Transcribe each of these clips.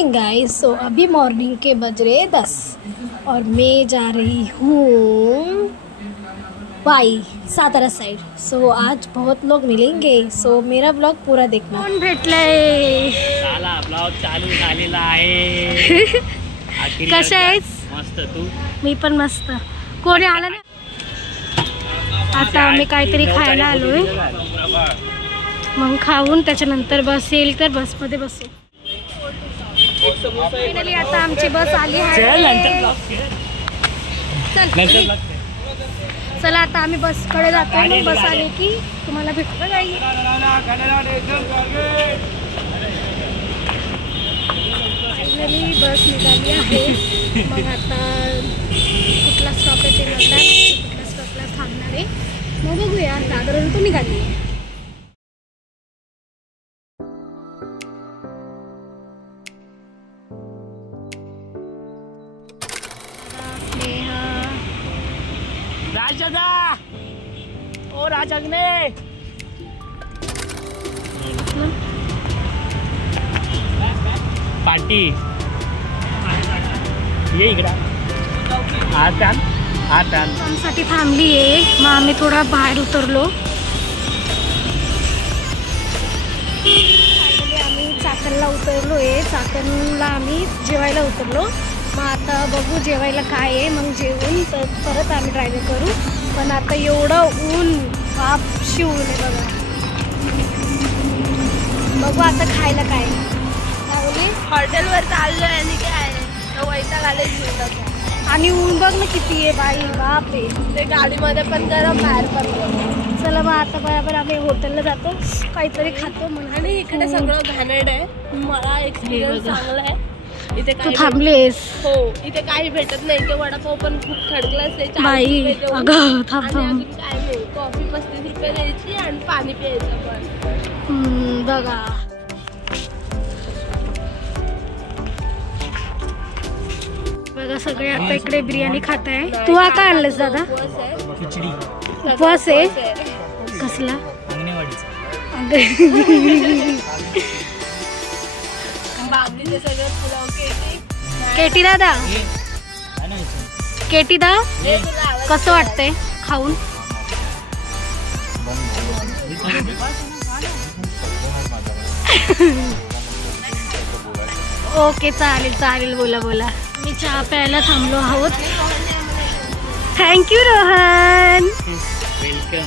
Morning guys. So अभी morning के बज रहे 10 और मैं जा रही हूँ वाई सातारा साइड। सो आज बहुत लोग मिलेंगे, सो मेरा ब्लॉग पूरा देखना। कोण भेटलंय? ब्लॉग चालू झालेला आहे। कशा आहेस? मस्त, तू? मी पण मस्त। कोणी आलं ना? आता आम्ही काहीतरी खायला आलोय, मग खाऊन त्याच्यानंतर बस येईल तर बसमध्ये बसू। फायनली आता आमची बस आली आहे। चला आता आम्ही बसकडे जातो, मग बस आली की तुम्हाला भेटलं जाईल। फायनली बस निघाली आहे, मग आता कुठला स्टॉप आहे ते बघणार, कुठल्या स्टॉपला थांबणार आहे मग बघूया। दादर तो निघाली आहे। राजगा ओ राजगने पार्टी ये इकडे आता आमच्यासाठी थांबली आहे, मग आम्ही थोडा बाहेर उतरलो। आम्ही चाकणला उतरलो आहे, चाकणला आम्ही जेवायला उतरलो। मग आता बघू जेवायला काय आहे, मग जेवून तर परत आम्ही ड्रायव्हिंग करू। पण आता एवढं ऊन बाप शिवून आहे बघा। बघू आता खायला काय हॉटेलवर चाललो आहे आणि काय वैताग आले जीवनाचा। आणि ऊन बघ ना किती आहे बाई, बाप रे। ते गाडीमध्ये पण गरम, बाहेर पण गरम। चला मग आता बरोबर आम्ही हॉटेलला जातो, काहीतरी खातो म्हणून। आणि इकडे सगळं घाणेरड आहे, मला एक्सपिरियन्स चांगला आहे इथे। तू थांबलेस? हो, इथे काही भेटत नाही की वडापाव पण खूप थर्ड-क्लास आहे। बाई अगं थांब थांब, काय नाही, कॉफी 35 रुपये द्यायची आणि पाणी प्यायचं पण। बघा बघा सगळे आता इकडे बिर्याणी खात आहे। तू काय आणलंस दादा? खिचडी उपवास आहे कसला? बाबलीचे सगळे पुलाव केटी दादा, केटी दा कसं वाटतंय खाऊन? ओके चालेल चालेल, बोला बोला। मी चहा प्यायला थांबलो आहोत। थँक्यू रोहन। वेलकम।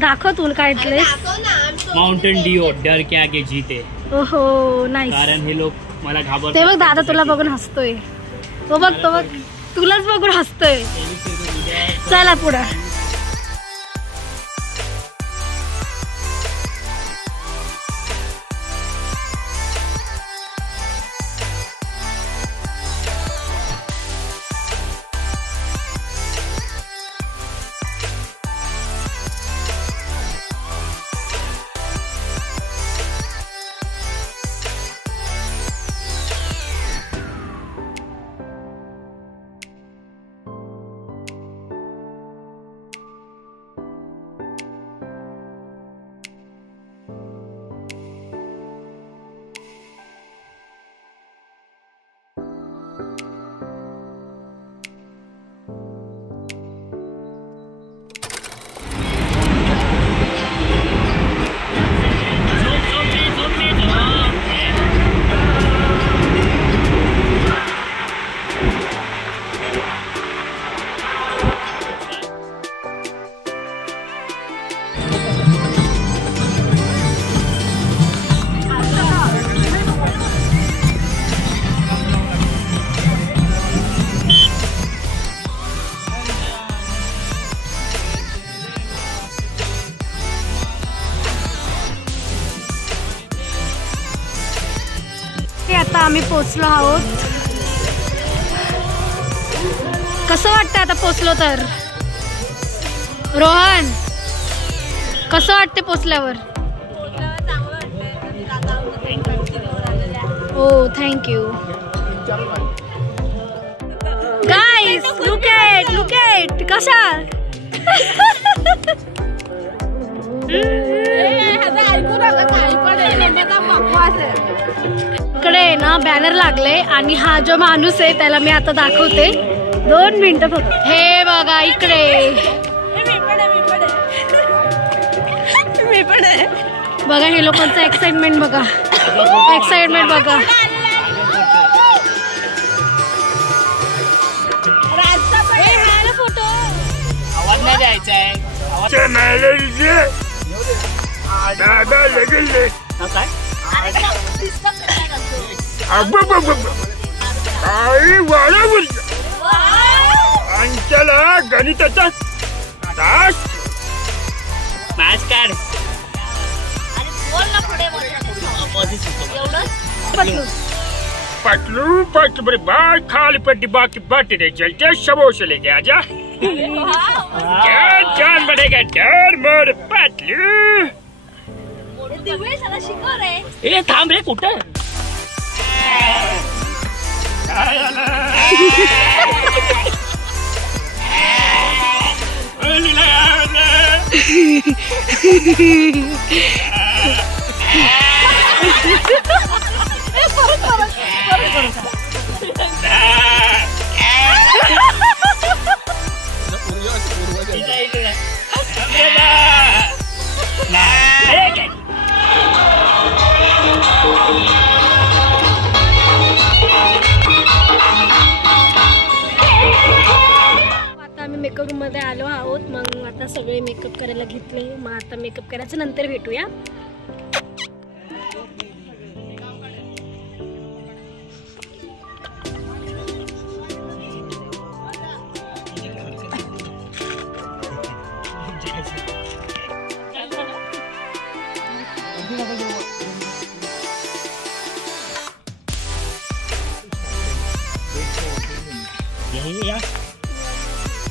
दाखव तुला काय घेतलंयस? माउंटेन ड्यू, डर के आगे जीते। ओहो नाईस। कारण हे लोक मला घाबरतात। ते बघ दादा तुला बघून हसतोय, तो बघ तुलाच बघून हसतोय। चला पुढं। आता आम्ही पोचलो आहोत। कसं वाटतं आता पोचलो तर? रोहन कसं वाटते पोचल्यावर? ओ थँक्यू। गाइस look at कशा इकडे ना बॅनर लागले आणि हा जो माणूस आहे त्याला मी आता दाखवते. 2 मिनिटं फक्त. हे बघा इकडे मी पण आहे. बघा हे लोकांचं एक्साइटमेंट बघा. एक्साइटमेंट बघा. फोटो आवाज नाही द्यायचा आहे. अंच्याला गणिताचा तास मॅच काढ. पतलू पत बड़ी बाल खाली पट्टी बाकी बाटी नहीं चलते सबों से लेके आजा. जान बढ़ेगा डर मोर पतलू. ए थांब रे कुठे. मेकअप रूम मध्ये आलो आहोत. मग आता सगळे मेकअप करायला घेतले. मग आता मेकअप करायचं नंतर भेटूया.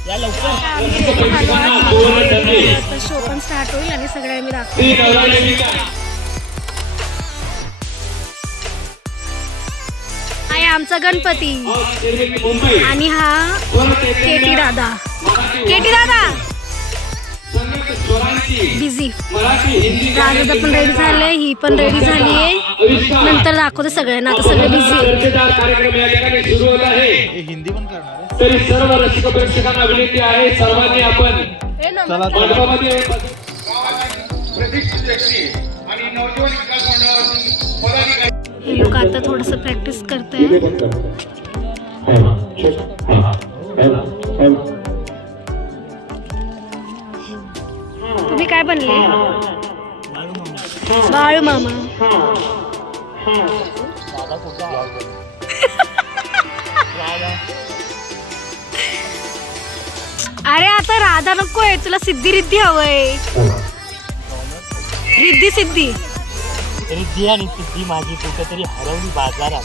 या लवकर. शो पण स्टार्ट होईल आणि सगळ्या मी दाखवते. आहे आमचा गणपती आणि हा केटी दादा. केटी दादा बिझी. राजा पण रेडी झाले. ही पण रेडी झाली आहे. नंतर दाखवते सगळ्यांना. आता सगळे बिझी आहे. हिंदी पण करणार आहे. तरी सर्व रसिक प्रेक्षकांना विनंती आहे सर्वांनी आपण मंडपामध्ये हे लोक आता थोडस प्रॅक्टिस करताय. तुम्ही काय बनले. बाळू मामा. अरे आता राधा नकोय. तुला सिद्धी रिद्धी हवंय. रिद्धी सिद्धी. रिद्धी आणि सिद्धी माझी कुठेतरी हरवली बाजारात.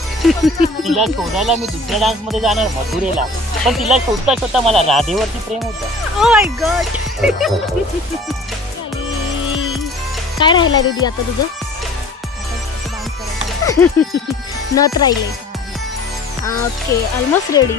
तिला शोधायला मी दुसऱ्या डान्स मध्ये जाणार मथुरेला. पण तिला शोधता शोधता मला राधेवरती प्रेम होतं. Oh my god. काय राहिला दीदी आता तुझं. नथ राहिले. Okay almost ready.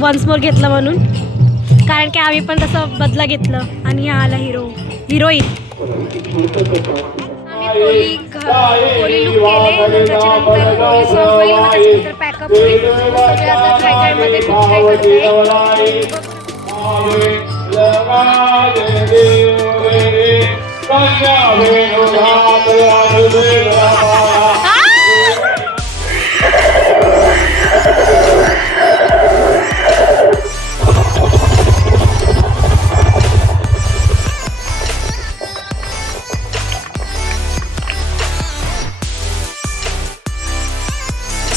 Once more घेतलं म्हणून. कारण की आम्ही पण तसं बदला घेतलं. आणि हा आला हिरोईन. आम्ही कोली लुक केले. त्याच्यानंतर कोली सॉन्ग होईल. मग त्याच्यानंतर पॅकअप होईल. सगळे आता ट्राय मध्ये खूप काही करते.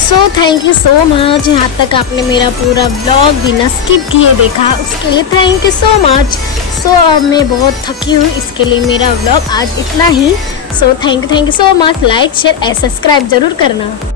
So thank you so much, यहाँ तक आपने मेरा पूरा ब्लॉग बिना स्किप किए देखा, उसके लिए thank you so much. So अब मैं बहुत थकी हूँ, इसके लिए मेरा ब्लॉग आज इतना ही। So thank you so much. Like share and subscribe ज़रूर करना।